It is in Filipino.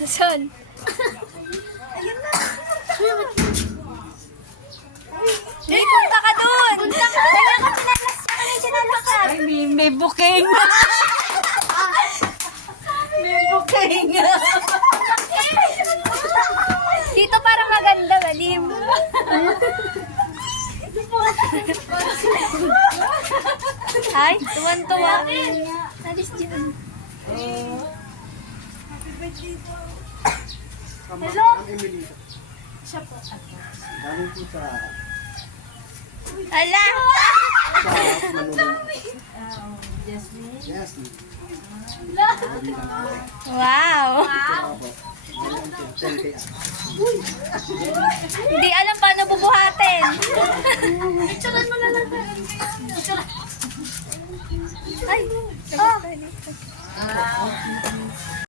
Saan? Hey, punta ka dun! Punta ka! Kaya ka pinalas ka. Ay, may booking. May booking. Dito parang maganda, malim. Ay, tuwan-tuwa. Alis dyan. Hello? Siya po. Galing po sa Ala! Yes. Wow! Hindi alam paano bubuhatin. Picturean mo na lang. Ay! Oh!